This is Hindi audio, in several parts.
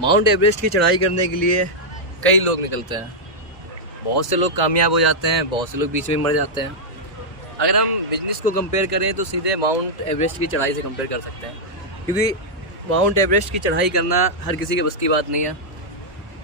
माउंट एवरेस्ट की चढ़ाई करने के लिए कई लोग निकलते हैं। बहुत से लोग कामयाब हो जाते हैं, बहुत से लोग बीच में मर जाते हैं। अगर हम बिजनेस को कंपेयर करें तो सीधे माउंट एवरेस्ट की चढ़ाई से कंपेयर कर सकते हैं, क्योंकि माउंट एवरेस्ट की चढ़ाई करना हर किसी के बस की बात नहीं है।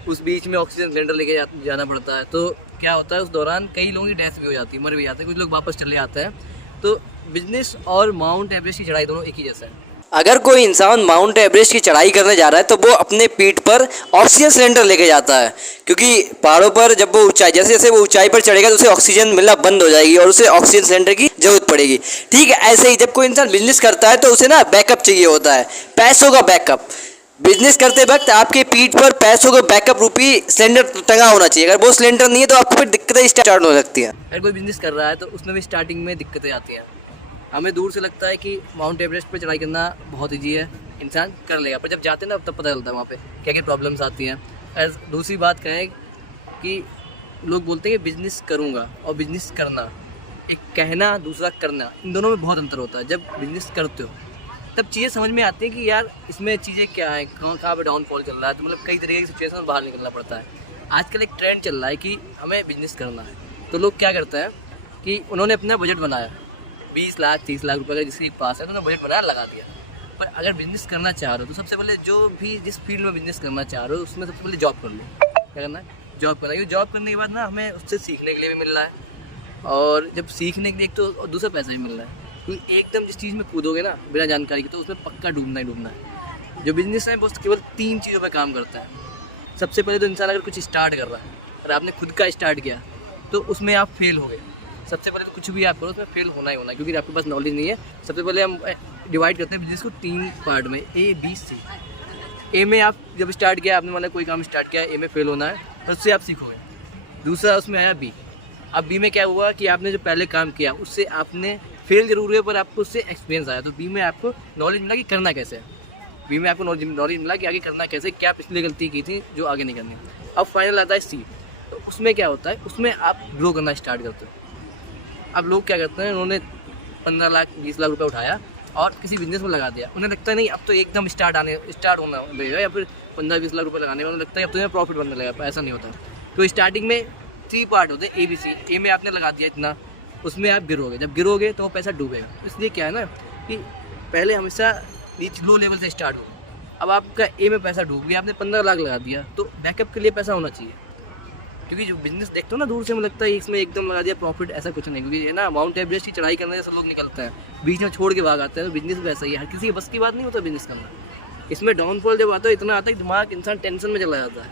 उस बीच में ऑक्सीजन सिलेंडर लेके जाना पड़ता है, तो क्या होता है उस दौरान कई लोगों की डेथ भी हो जाती है, मर भी जाते हैं, कुछ लोग वापस चले आते हैं। तो बिजनेस और माउंट एवरेस्ट की चढ़ाई दोनों एक ही जैसा है। अगर कोई इंसान माउंट एवरेस्ट की चढ़ाई करने जा रहा है तो वो अपने पीठ पर ऑक्सीजन सिलेंडर लेके जाता है, क्योंकि पहाड़ों पर जब वो ऊंचाई जैसे जैसे वो ऊंचाई पर चढ़ेगा तो उसे ऑक्सीजन मिलना बंद हो जाएगी और उसे ऑक्सीजन सिलेंडर की जरूरत पड़ेगी। ठीक है, ऐसे ही जब कोई इंसान बिजनेस करता है तो उसे ना बैकअप चाहिए होता है, पैसों का बैकअप। बिजनेस करते वक्त आपके पीठ पर पैसों का बैकअप रूपी सिलेंडर टंगा होना चाहिए। अगर वो सिलेंडर नहीं है तो आपको फिर दिक्कतें स्टार्ट हो सकती हैं। अगर कोई बिजनेस कर रहा है तो उसमें भी स्टार्टिंग में दिक्कतें आती हैं। हमें दूर से लगता है कि माउंट एवरेस्ट पर चढ़ाई करना बहुत ईजी है, इंसान कर लेगा, पर जब जाते हैं ना तब पता चलता है वहाँ पे क्या क्या प्रॉब्लम्स आती हैं। और दूसरी बात कहें कि लोग बोलते हैं कि बिज़नेस करूँगा और बिज़नेस करना, एक कहना दूसरा करना, इन दोनों में बहुत अंतर होता है। जब बिज़नेस करते हो तब चीज़ें समझ में आती हैं कि यार इसमें चीज़ें क्या है, कहाँ पे डाउनफॉल चल रहा है, तो मतलब कई तरीके की सिचुएशन में बाहर निकलना पड़ता है। आजकल एक ट्रेंड चल रहा है कि हमें बिज़नेस करना है, तो लोग क्या करते हैं कि उन्होंने अपना बजट बनाया 20 लाख 30 लाख रुपए का जिसके पास है तो उन्होंने बजट बनाया, लगा दिया। पर अगर बिज़नेस करना चाह रहे हो तो सबसे पहले जो भी जिस फील्ड में बिज़नेस करना चाह रहे हो उसमें सबसे पहले जॉब कर लो। क्या करना है? जॉब करना है। क्योंकि जॉब करने के बाद ना हमें उससे सीखने के लिए भी मिल रहा है, और जब सीखने के लिए एक तो और दूसरा पैसा भी मिल रहा है। क्योंकि एकदम जिस चीज़ में कूदोगे ना बिना जानकारी के तो उसमें पक्का डूबना ही डूबना है। जो बिज़नेस है वो केवल 3 चीज़ों पर काम करता है। सबसे पहले तो इंसान अगर कुछ स्टार्ट कर रहा है और आपने खुद का स्टार्ट किया तो उसमें आप फेल हो गए। सबसे पहले तो कुछ भी आप करो उसमें फेल होना ही होना है, क्योंकि आपके पास नॉलेज नहीं है। सबसे पहले हम डिवाइड करते हैं बिजनेस को 3 पार्ट में, A B C। ए में आप जब स्टार्ट किया, आपने मतलब कोई काम स्टार्ट किया, ए में फेल होना है और उससे आप सीखोगे। दूसरा उसमें आया B। अब बी में क्या हुआ कि आपने जो पहले काम किया उससे आपने फेल जरूर हुए पर आपको उससे एक्सपीरियंस आया, तो बी में आपको नॉलेज मिला कि करना कैसे है। बी में आपको नॉलेज मिला कि आगे करना कैसे, क्या पिछली गलती की थी जो आगे नहीं करनी। अब फाइनल आता है C। तो उसमें क्या होता है, उसमें आप ग्रो करना स्टार्ट करते हो। अब लोग क्या करते हैं, उन्होंने 15 लाख 20 लाख रुपए उठाया और किसी बिजनेस में लगा दिया। उन्हें लगता है नहीं अब तो एकदम स्टार्ट होना लगेगा, या फिर 15-20 लाख रुपए लगाने में उन्हें लगता है अब तो प्रॉफिट बनने लगेगा। ऐसा नहीं होता। तो स्टार्टिंग में 3 पार्ट होते हैं, ABC। ए में आपने लगा दिया इतना, उसमें आप गिरोगे, जब गिरोगे तो वो पैसा डूबेगा। इसलिए क्या है ना कि पहले हमेशा लो लेवल से स्टार्ट हो। अब आपका ए में पैसा डूब गया, आपने 15 लाख लगा दिया, तो बैकअप के लिए पैसा होना चाहिए। क्योंकि जो बिजनेस देखते हो ना दूर से मुझे लगता है इसमें एकदम लगा दिया प्रॉफिट, ऐसा कुछ नहीं। क्योंकि है ना माउंट एवरेस्ट की चढ़ाई करने से लोग निकलते हैं, बीच में छोड़ के भाग आते हैं। तो बिजनेस भी ऐसा ही है, हर किसी की बस की बात नहीं होता बिजनेस करना। इसमें डाउनफॉल जब आता है इतना आता है कि दिमाग इंसान टेंशन में चला जाता है,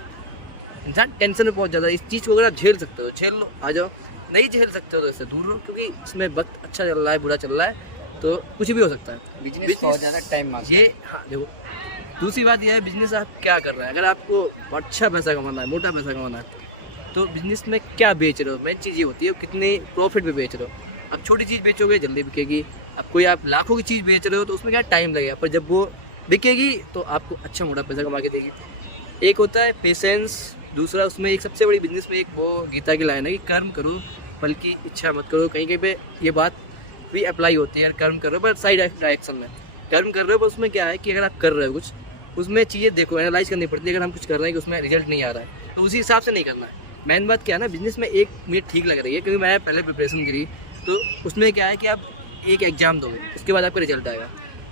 इंसान टेंशन में पहुंच जाता है। इस चीज़ को अगर आप झेल सकते हो झेल लो, आ जाओ। नहीं झेल सकते हो तो इससे दूर रहो, क्योंकि इसमें वक्त अच्छा चल रहा है बुरा चल रहा है तो कुछ भी हो सकता है। बिजनेस बहुत ज़्यादा टाइम मांगता है। ये हाँ देखो, दूसरी बात यह है बिजनेस आप क्या कर रहे हैं। अगर आपको अच्छा पैसा कमाना है, मोटा पैसा कमाना है, तो बिजनेस में क्या बेच रहे हो, मेन चीज़ ये होती है कितने प्रॉफिट में बेच रहे हो। अब छोटी चीज़ बेचोगे जल्दी बिकेगी, अब कोई आप लाखों की चीज़ बेच रहे हो तो उसमें क्या टाइम लगेगा, पर जब वो बिकेगी तो आपको अच्छा मोटा पैसा कमा के देगी। एक होता है पेशेंस, दूसरा उसमें एक सबसे बड़ी बिजनेस में एक वो गीता की लाइन है कि कर्म करो फल की इच्छा मत करो। कहीं कहीं पे ये बात भी अप्लाई होती है, यार कर्म कर रहे हो पर साइड डायरेक्शन में कर्म कर रहे हो। पर उसमें क्या है कि अगर आप कर रहे हो कुछ, उसमें चीज़ें देखो एनालाइज करनी पड़ती है। अगर हम कुछ कर रहे हैं कि उसमें रिजल्ट नहीं आ रहा है तो उसी हिसाब से नहीं करना है। मेन बात क्या है ना, बिजनेस में एक मुझे ठीक लग रही है, क्योंकि मैंने पहले प्रिपरेशन करी, तो उसमें क्या है कि आप एक एग्ज़ाम दोगे उसके बाद आपका रिजल्ट आएगा।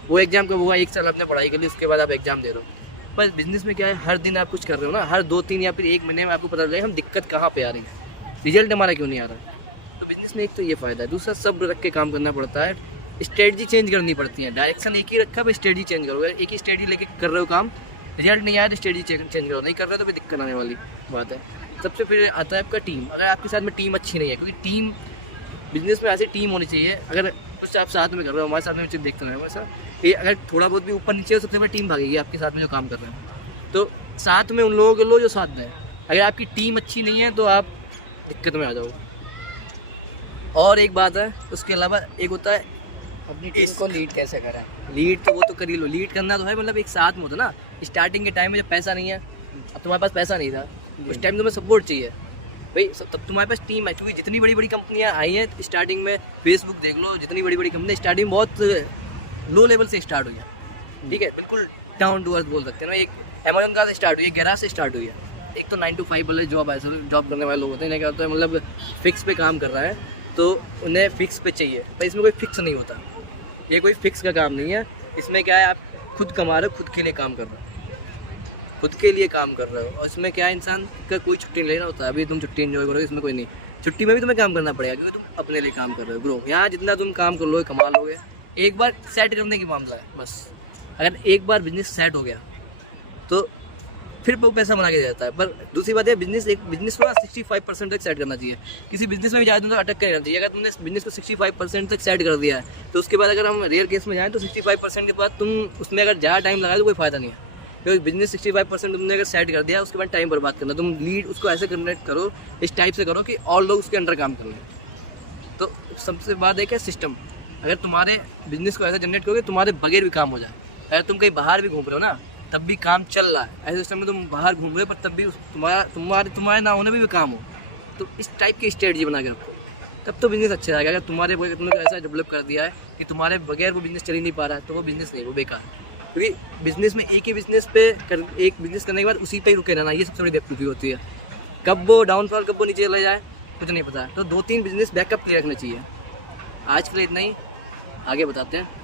वो एग्ज़ाम कब होगा, 1 साल आपने पढ़ाई कर ली उसके बाद आप एग्ज़ाम दे रहे हो। पर बिजनेस में क्या है, हर दिन आप कुछ कर रहे हो ना, हर 2-3 या फिर 1 महीने में आपको पता चलेगा हम दिक्कत कहाँ पे आ रही है, रिजल्ट हमारा क्यों नहीं आ रहा है। तो बिजनेस में एक तो ये फ़ायदा है, दूसरा सब्र रख के काम करना पड़ता है, स्ट्रेटजी चेंज करनी पड़ती है। डायरेक्शन एक ही रखा पर स्ट्रेटजी चेंज करो। अगर एक ही स्ट्रेटजी लेके कर रहे हो काम, रिजल्ट नहीं आया तो स्ट्रेटजी चेंज करो, नहीं कर रहे तो फिर दिक्कत आने वाली बात है। सबसे फिर आता है आपका टीम। अगर आपके साथ में टीम अच्छी नहीं है, क्योंकि टीम बिजनेस में ऐसी टीम होनी चाहिए। अगर कुछ आप साथ में कर रहे हो, हमारे साथ में चीज़ देखते हैं हमेशा कि अगर थोड़ा बहुत भी ऊपर नीचे हो सबसे पहले टीम भागेगी आपके साथ में जो काम कर रहे हैं। तो साथ में उन लोगों के लो जो साथ में है। अगर आपकी टीम अच्छी नहीं है तो आप दिक्कत में आ जाओ। और एक बात है उसके अलावा, एक होता है अपनी टीम को लीड कैसे करें। लीड तो वो तो कर ही लो, लीड करना तो है, मतलब एक साथ में होता ना। स्टार्टिंग के टाइम में जब पैसा नहीं है, अब तुम्हारे पास पैसा नहीं था, उस टाइम तुम्हें सपोर्ट चाहिए भाई, तब तुम्हारे पास टीम है। क्योंकि जितनी बड़ी बड़ी कंपनियां आई हैं स्टार्टिंग में, फेसबुक देख लो, जितनी बड़ी बड़ी कंपनी स्टार्टिंग बहुत लो लेवल से स्टार्ट हुई है, ठीक है, बिल्कुल डाउन टू अर्थ बोल सकते हैं ना। एक अमेजोन कहाँ से स्टार्ट हुई है? गैराज से स्टार्ट हुई है। एक तो 9 to 5 वाले जॉब ऐसे जॉब करने वाले लोग होते हैं, क्या होता है मतलब फिक्स पे काम कर रहा है तो उन्हें फिक्स पे चाहिए, पर इसमें कोई फिक्स नहीं होता। ये कोई फिक्स का काम नहीं है। इसमें क्या है, आप खुद कमा रहे हो, खुद के लिए काम कर रहे हो, खुद के लिए काम कर रहे हो। और इसमें क्या है, इंसान का कोई छुट्टी नहीं लेना होता है। अभी तुम छुट्टी एंजॉय करोगे, इसमें कोई नहीं। छुट्टी में भी तुम्हें काम करना पड़ेगा क्योंकि तुम अपने लिए काम कर रहे हो ब्रो। यहाँ जितना तुम काम कर लोगे, कमा लोगे, एक बार सेट करने की मामला है बस। अगर एक बार बिजनेस सेट हो गया तो फिर वो पैसा बना के जाता है। पर दूसरी बात है, बिजनेस को 65% तक सेट करना चाहिए। किसी बिजनेस में भी जाए तो अटक कर रहना चाहिए। अगर तुमने बिजनेस को 65% तक सेट कर दिया है तो उसके बाद अगर हम रेयर केस में जाएँ तो 65% के बाद तुम उसमें अगर ज़्यादा टाइम लगाए तो कोई फ़ायदा नहीं है। क्योंकि बिजनेस 65% तुमने अगर सेट कर दिया, उसके बाद टाइम बर्बाद करना। तुम लीड उसको ऐसे कनेक्ट करो, इस टाइप से करो कि और लोग उसके अंडर काम कर लें। तो सबसे बात एक है सिस्टम। अगर तुम्हारे बिजनेस को ऐसा जनरेट करोगे तुम्हारे बगैर भी काम हो जाए। अगर तुम कहीं बाहर भी घूम रहे हो ना, तब भी काम चल रहा है। ऐसे सिस्टम में तुम बाहर घूम रहे हो पर तब भी तुम्हारे ना होने में भी काम हो। तो इस टाइप की स्ट्रेटजी बना के रखो, तब तो बिजनेस अच्छा रहेगा। अगर तुम्हारे बगैर तुमने ऐसा डेवलप कर दिया है कि तुम्हारे बगैर वो बिजनेस चल ही नहीं पा रहा है, तो वो बिजनेस नहीं, वो बेकार है। क्योंकि बिजनेस में एक ही बिजनेस पे एक बिजनेस करने के बाद उसी पे ही रुके रहना, ये सबसे बड़ी बेवकूफ़ी होती है। कब वो डाउनफॉल, कब वो नीचे चला जाए कुछ नहीं पता। तो 2-3 बिजनेस बैकअप के लिए रखना चाहिए। आज के लिए इतना ही, आगे बताते हैं।